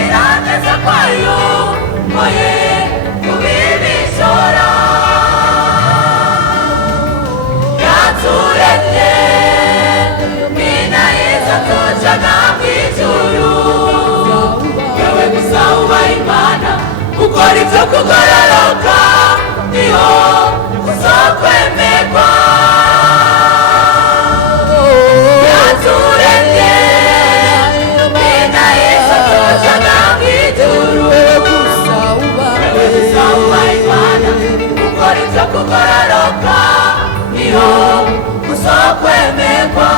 kugerageza kwayo moye kubibishora yaturemye mina yiza tujana mw'ijuru wewe gusa ubaha Imana ukora ivyo kugororoka niho uzokwemerwa yaturemye mina yiza tujana mw'ijuru wewe gusa ubaha Imana ukora ivyo kugororoka niho uzokwemerwa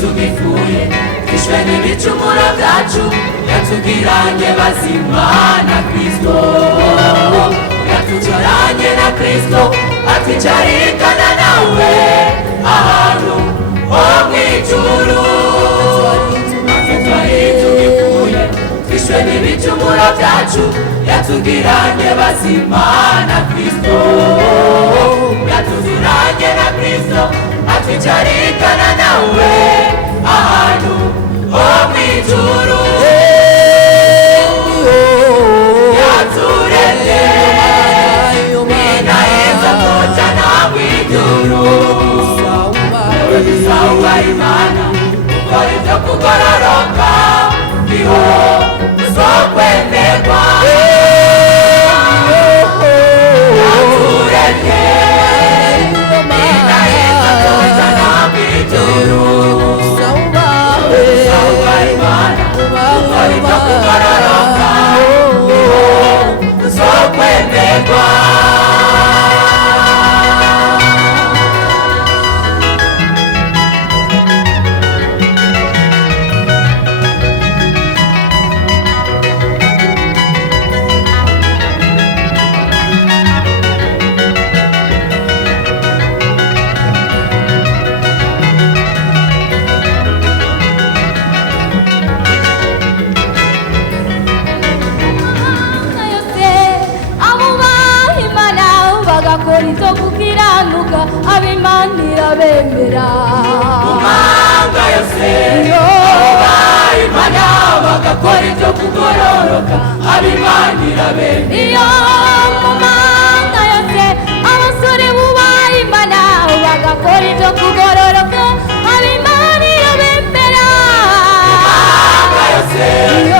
tugifuye twishwe n'ibicumuro byacu yatugiranye bazima na Kristo yatujaranye na Kristo atwicarikana nawe ahantu ho mw'ijuru twari tugifuye twishwe n'ibicumuro byacu yatugiranye bazima na Kristo yatujuranye na Kristo atwicarikana nawe ahantu ho mw'ijuru yaturemye mina yiza tujana mw'ijuru wewe gusa ubaha Imana ukora ivyo kugororoka niho uzokwemerwa yaturemye mina yiza tujana mw'ijuru wewe gusa ubaha Imana ukora ivyo kugororoka niho uzokwemerwa ivyo gukiranuka abimanira bemera mumanga yose abubaha Imana bagakora ivyo kugororoka abimanira bemera iyo mumanga yose abasore bubaha Imana bagakora ivyo kugororoka abimanira bemera mumanga yose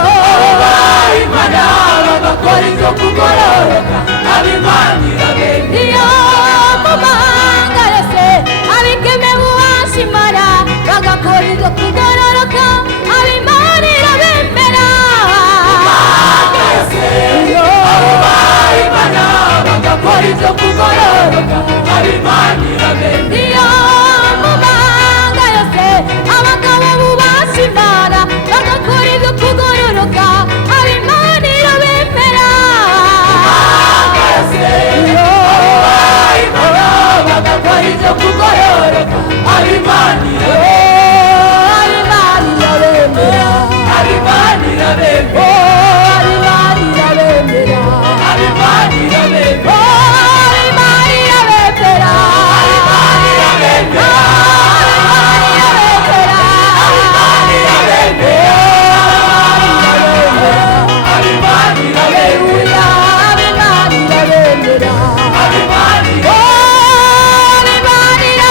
abubaha Imana bagakora ivyo kugororoka abimanira bemera iyo mumanga yose abigeme bubaha Imana bagakora ivyo kugororoka abimanira bemera mumanga yose abubaha Imana bagakora ivyo kugororoka abimanira bemera iyo mumanga yose abagabo bubaha Imana bagakora ivyo kugororoka abimanira bemera mumanga yose abubaha Imana bagakora ivyo kugororoka abimanira abimanira bemera abimanira bemera abimanira bemera abimanira bemera abimanira bemera abimanira bemera abimanira bemera abimanira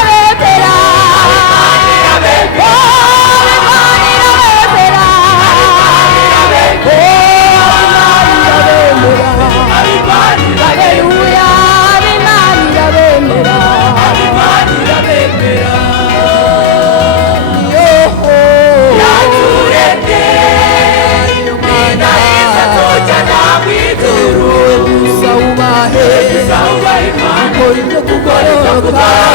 bemera gukora